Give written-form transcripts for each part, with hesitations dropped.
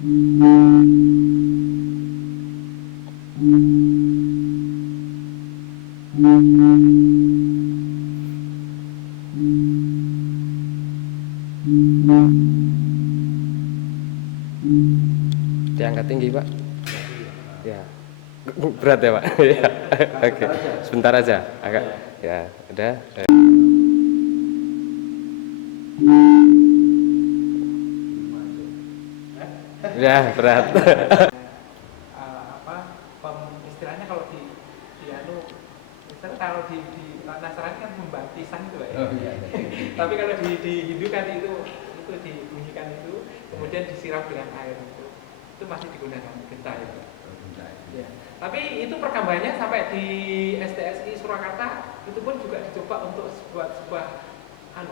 Diangkat tinggi, Pak. Ya. Berat ya, Pak? Ya. Oke. Sebentar aja. Agak. Ya, udah. Ya, berat. Istilahnya kalau di anu, misalnya kalau di Nasrani kan pembaptisan itu ya. Oh, iya. Tapi kalau di Hindu kan itu dibunyikan itu, kemudian disiram dengan air itu masih digunakan genta itu. Ya. Tapi itu perkembangannya sampai di STSI Surakarta itu pun juga dicoba untuk sebuah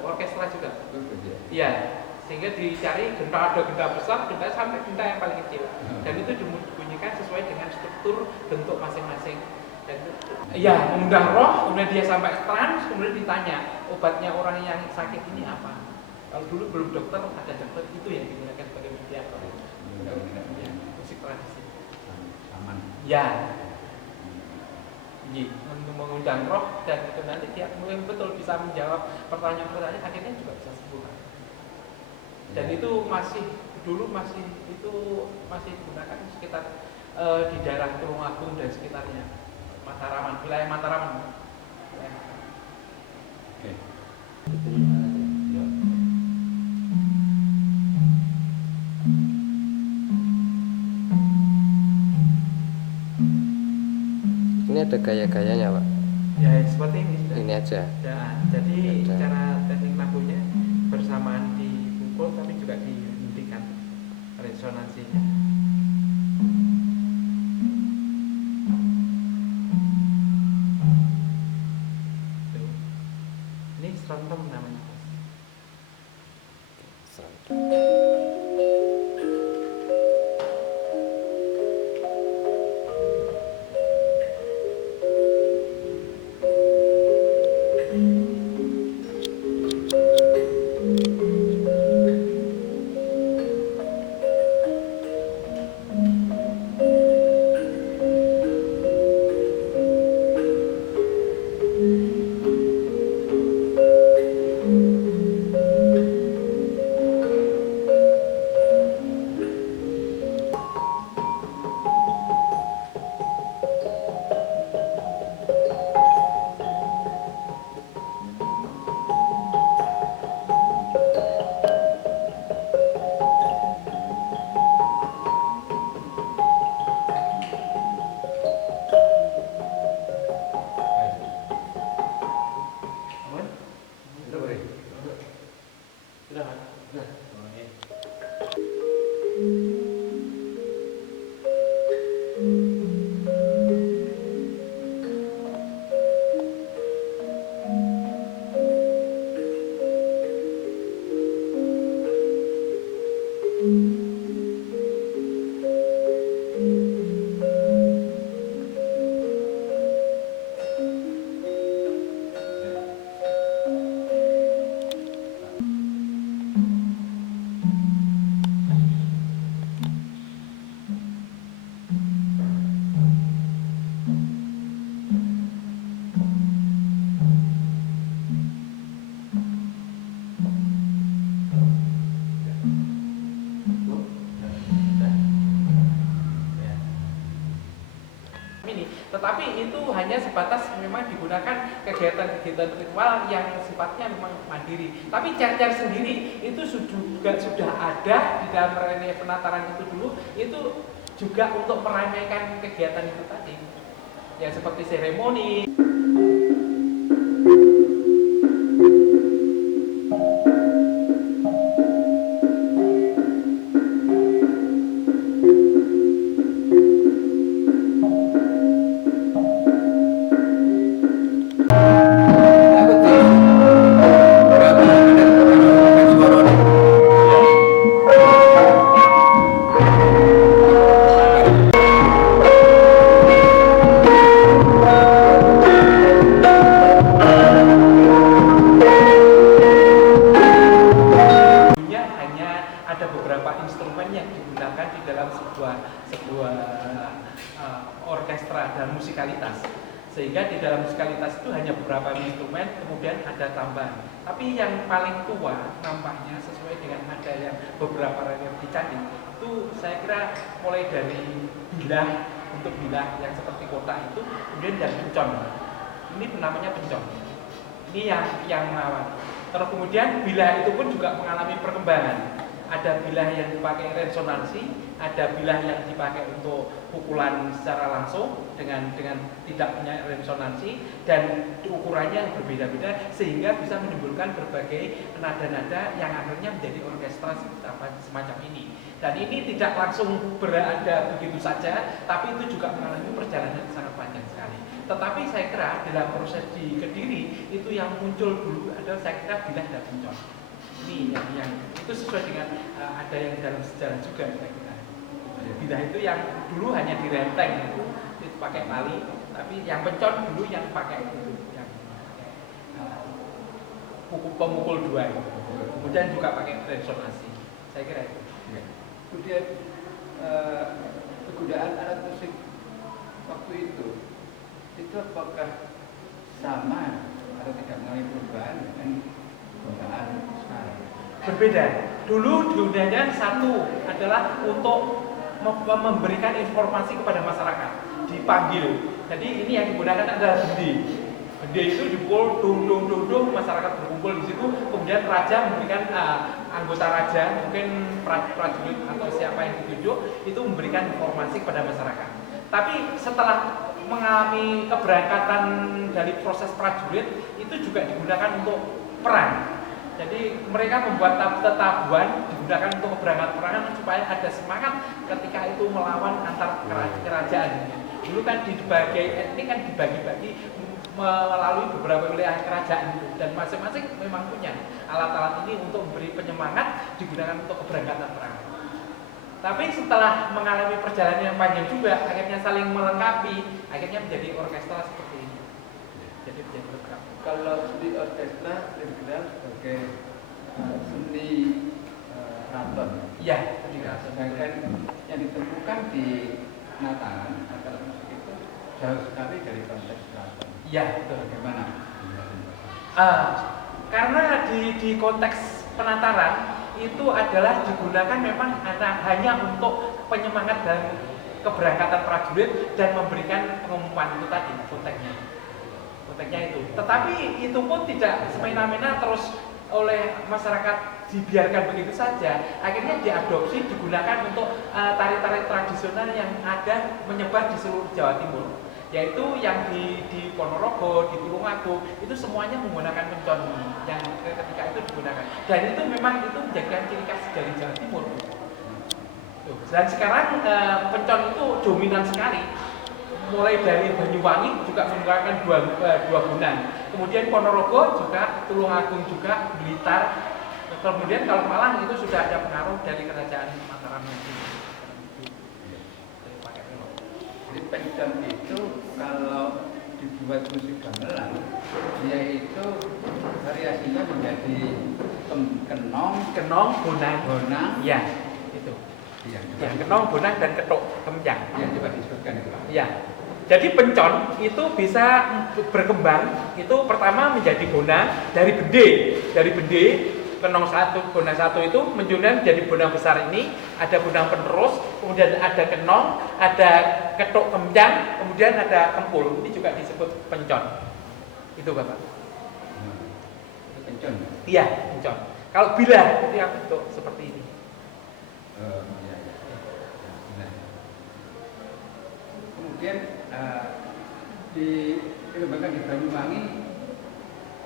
orkestra juga. Ya, sehingga dicari genta, ada genta besar, genta sampai genta yang paling kecil, dan itu dibunyikan sesuai dengan struktur bentuk masing-masing. Dan ya, mengundang roh, kemudian dia sampai trans, kemudian ditanya obatnya orang yang sakit ini apa. Kalau dulu belum dokter, ada dokter, itu yang digunakan sebagai mediator. Ya, musik tradisi. Ya, untuk mengundang roh, dan itu nanti dia betul bisa menjawab pertanyaan-pertanyaan, akhirnya juga bisa sembuh. Dan itu dulu masih digunakan sekitar di daerah Tulungagung dan sekitarnya, Mataraman, wilayah Mataraman. Ya. Oke. Ini ada gaya-gayanya, Pak? Ya, seperti ini. Ini aja. Ya, jadi cara teknik lagunya bersamaan dipukul tapi juga dihentikan resonansinya. Tuh. Ini strontem namanya. Tetapi itu hanya sebatas memang digunakan kegiatan-kegiatan ritual yang sifatnya memang mandiri. Tapi car-car sendiri itu juga sudah ada di dalam relief penataran itu dulu, itu juga untuk meramaikan kegiatan itu tadi. Ya seperti seremoni. beberapa instrumen yang digunakan di dalam sebuah orkestra dan musikalitas. Sehingga di dalam musikalitas itu hanya beberapa instrumen, kemudian ada tambahan. Tapi yang paling tua nampaknya sesuai dengan ada yang beberapa relief di candi itu saya kira mulai dari bilah, untuk bilah yang seperti kotak itu, kemudian dan pencon. Ini namanya pencon. Ini yang melawan. Terus kemudian bilah itu pun juga mengalami perkembangan. Ada bilah yang dipakai resonansi, ada bilah yang dipakai untuk pukulan secara langsung dengan tidak punya resonansi, dan ukurannya yang berbeda-beda sehingga bisa menimbulkan berbagai nada-nada yang akhirnya menjadi orkestra semacam ini. Dan ini tidak langsung berada begitu saja, tapi itu juga mengalami perjalanan yang sangat panjang sekali. Tetapi saya kira dalam proses di Kediri itu yang muncul dulu adalah saya kira bilah dan pencon. Ini yang itu sesuai dengan ada yang dalam sejarah juga saya kira. Bilah itu yang dulu hanya direnteng itu pakai tali, tapi yang pencon dulu yang pakai itu yang pemukul dua itu. Kemudian juga pakai resonansi. Saya kira itu. Kemudian penggunaan alat musik waktu itu apakah sama atau tidak mengalami perubahan dengan penggunaan sekarang? Berbeda. Dulu gunanya satu adalah untuk memberikan informasi kepada masyarakat, dipanggil. Jadi ini yang digunakan adalah bendi. Bendi itu dipukul, dung, masyarakat berkumpul di situ. Kemudian raja memberikan anggota raja, mungkin prajurit atau siapa yang ditunjuk, itu memberikan informasi kepada masyarakat. Tapi setelah mengalami keberangkatan dari proses prajurit, itu juga digunakan untuk perang. Jadi mereka membuat tabuhan digunakan untuk keberangkatan perangan supaya ada semangat ketika itu melawan antar kerajaan. Dulu kan ini kan dibagi-bagi melalui beberapa wilayah kerajaan itu, dan masing-masing memang punya alat-alat ini untuk memberi penyemangat, digunakan untuk keberangkatan perang. Tapi setelah mengalami perjalanan yang panjang juga, akhirnya saling melengkapi, akhirnya menjadi orkestra seperti ini. Jadi menjadi lengkap. Kalau seni orkestra dikenal sebagai seni keraton. Iya, seni keraton. Sedangkan yang ditemukan di Natalan alat musik itu jauh sekali dari konteks keraton. Iya, betul. Bagaimana? Karena di konteks penataran itu adalah digunakan memang hanya untuk penyemangat dan keberangkatan prajurit dan memberikan pengumuman itu tadi konteksnya itu. Tetapi itu pun tidak semena-mena terus oleh masyarakat dibiarkan begitu saja. Akhirnya diadopsi, digunakan untuk tari-tari tradisional yang ada menyebar di seluruh Jawa Timur, yaitu yang di Ponorogo, di Tulungagung, itu semuanya menggunakan pencon yang ketika itu digunakan. Dan itu memang itu menjadikan ciri khas dari Jawa Timur. Dan sekarang pencon itu dominan sekali. Mulai dari Banyuwangi juga menggunakan dua gunang. Kemudian Ponorogo juga, Tulungagung juga, Blitar. Kemudian kalau Malang itu sudah ada pengaruh dari kerajaan Mataram itu. Jadi pencon itu kalau dibuat musik gamelan, dia itu variasinya menjadi kenong, bonang, ya itu. Iya, Ya, kenong, bonang, dan ketuk kemjang. Ya, coba disebutkan itu. Ya. Jadi pencon itu bisa berkembang. Itu pertama menjadi bonang dari bende, kenong satu, bonang satu itu menjadi bonang besar ini. Ada bonang penerus, kemudian ada kenong, ada ketuk kemjang, kemudian ada kempul. Ini juga disebut pencon. Itu Bapak. Itu pencon. Iya, pencon. Kalau bilah itu yang bentuk seperti ini. Iya. Nah. Kemudian dikembangkan di Banyuwangi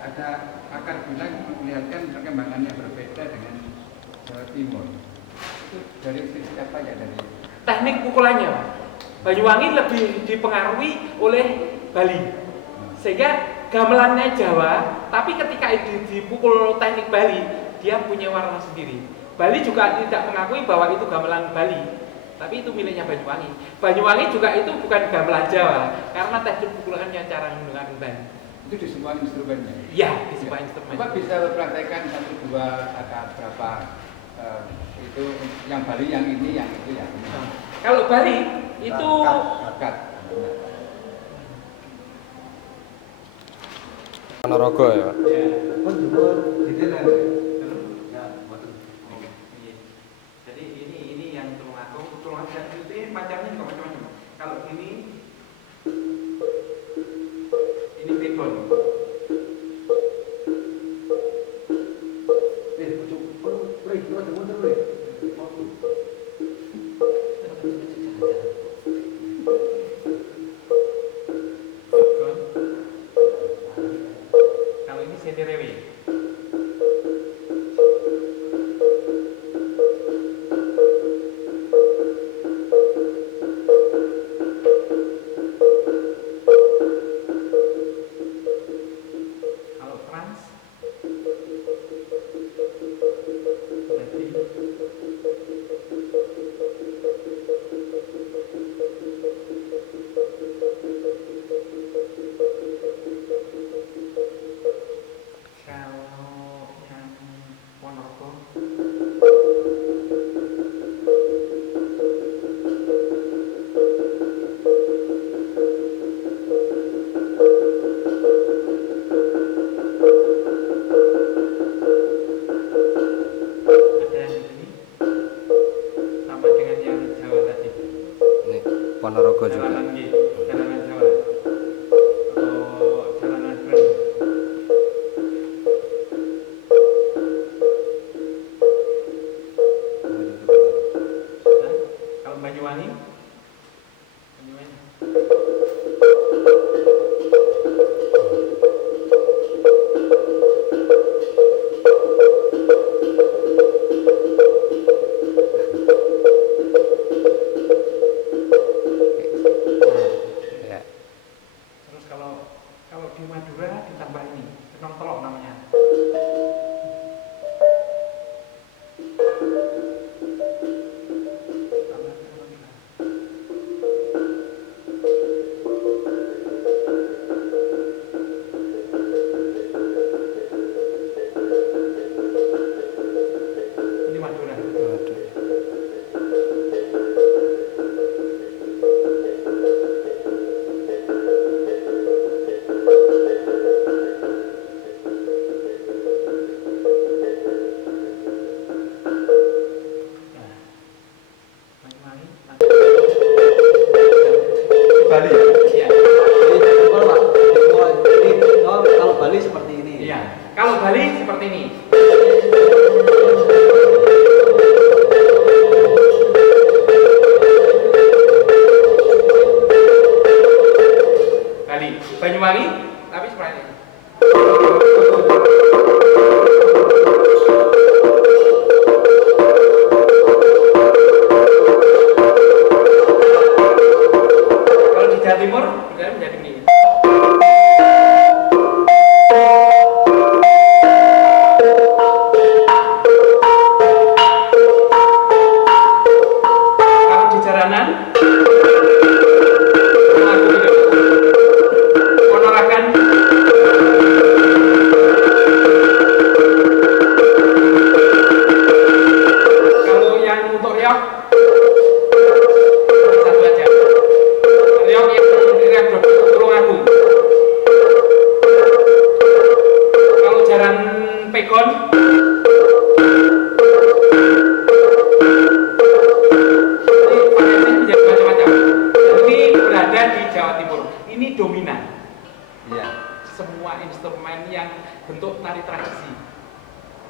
ada akar bilang memperlihatkan perkembangan yang berbeda dengan Jawa Timur. Itu dari sisi apa ya, dari Teknik pukulannya, Banyuwangi lebih dipengaruhi oleh Bali, sehingga gamelannya Jawa, tapi ketika itu dipukul teknik Bali, dia punya warna sendiri. Bali juga tidak mengakui bahwa itu gamelan Bali, tapi itu miliknya Banyuwangi. Banyuwangi juga itu bukan gamelan Jawa, karena teknik pukulannya cara menggunakan Bali. itu di semua instrumennya. Iya, di semua instrumen. Bapak bisa mempraktekkan 1, 2 kata berapa Itu yang Bali yang ini yang itu ya. Kalau Bali itu Bakat. Ponorogo ya Pak. ya. Oh juga detail. Ya, betul. Iya. Jadi ini yang tulungagung itu macamnya juga macam-macam. Kalau ini pegon. Pegon. Kalau ini sentirewe. Kalau trans berarti kalau yang Ponorogo ada yang di sini sama dengan yang Jawa tadi. Ini Ponorogo juga. Jalanan G, jalanan Jawa atau jalanan Keren. Nah, kalau Banyuwangi, Banyuwangi. Ya. Terus kalau di Madura ditambah ini, Kenong Telok namanya. Tambah Kenong Telok. Ini Madura. Waduh. Nah, Banyuwangi. Bali ya? Iya. Kalau Bali seperti ini. Iya. Kalau Bali seperti ini. Bali, Banyuwangi, tapi seperti ini. Kalau di Jawa Timur, sudah menjadi ini. Kalau di jalanan, aku tidak. Ponorogan, kalau yang untuk Riau, satu aja. Riau yang Tulungagung. Kalau jalan Pegon, ini variasinya menjadi macam-macam. Ini berada di Jawa Timur. Ini dominan. Iya. Semua instrumen yang bentuk tari tradisi.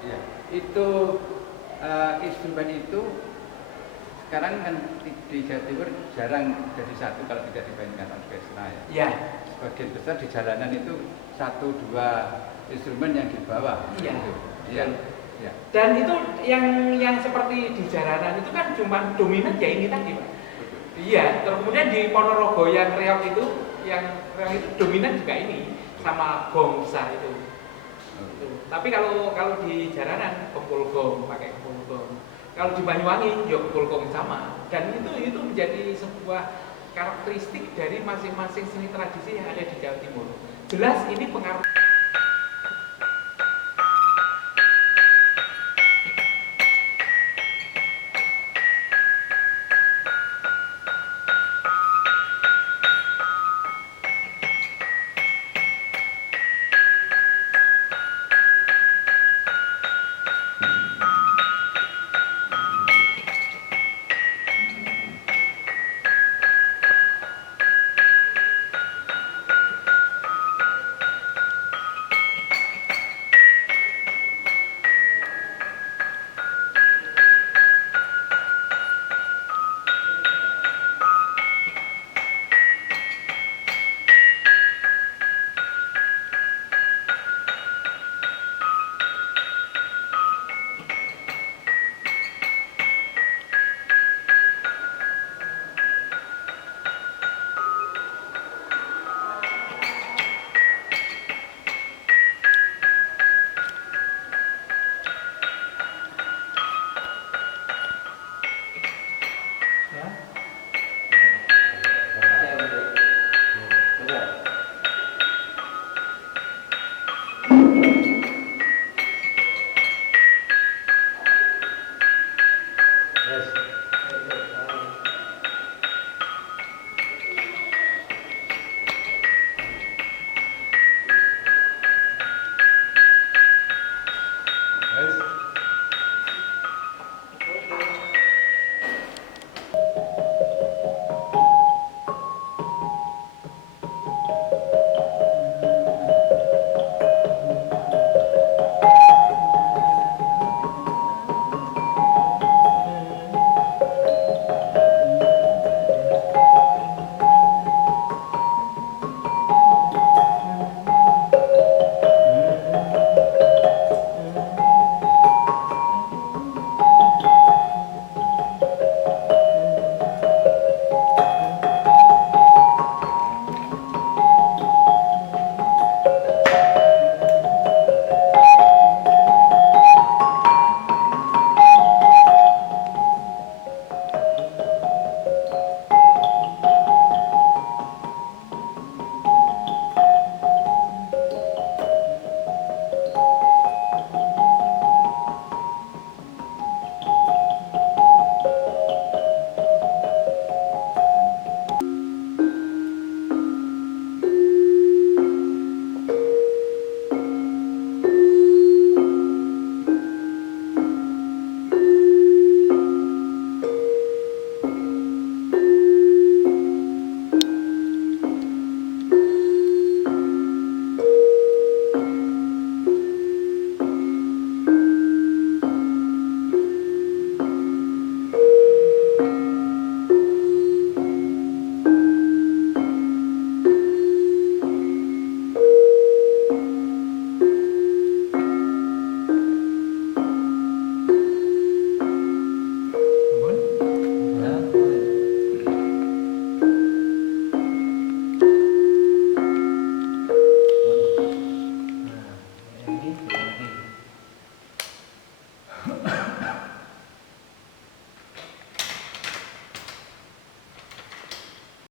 Iya. Itu instrumen itu sekarang kan di Jawa Timur jarang jadi satu kalau tidak dimainkan orkestra ya. Iya. Sebagian besar di jalanan itu 1-2 instrumen yang dibawa. Iya. Iya. Iya. Dan itu yang seperti di jalanan itu kan cuma dominan ya ini tadi, Pak. Iya, terus kemudian di Ponorogo yang reok itu dominan juga ini sama gong besar itu. Tapi kalau di jalanan kempul gong, pakai kempul gong. Kalau di Banyuwangi ya kempul gong sama. Dan itu menjadi sebuah karakteristik dari masing-masing seni tradisi yang ada di Jawa Timur. Jelas ini pengaruh